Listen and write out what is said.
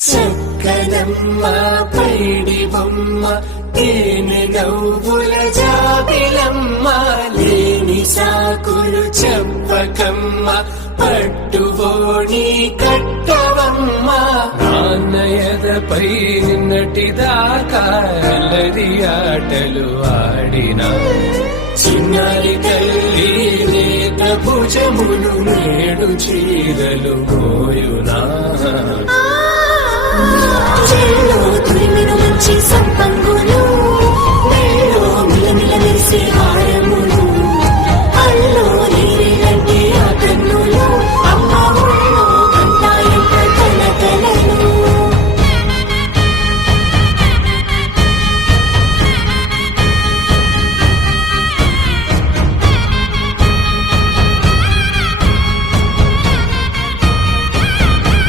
చక్కనమ్మ పైడి బొమ్మ తేనె నవ్వుల జాబిలమ్మ లేని సాకులు చెప్పకమ్మ పట్టుబోని కట్టవమ్మ నాన్నయదపై నిన్నటిదాకా అల్లరి ఆటలు ఆడినా చిన్నారి తల్లి లేత భుజములు నేడు చీరలు మోయునా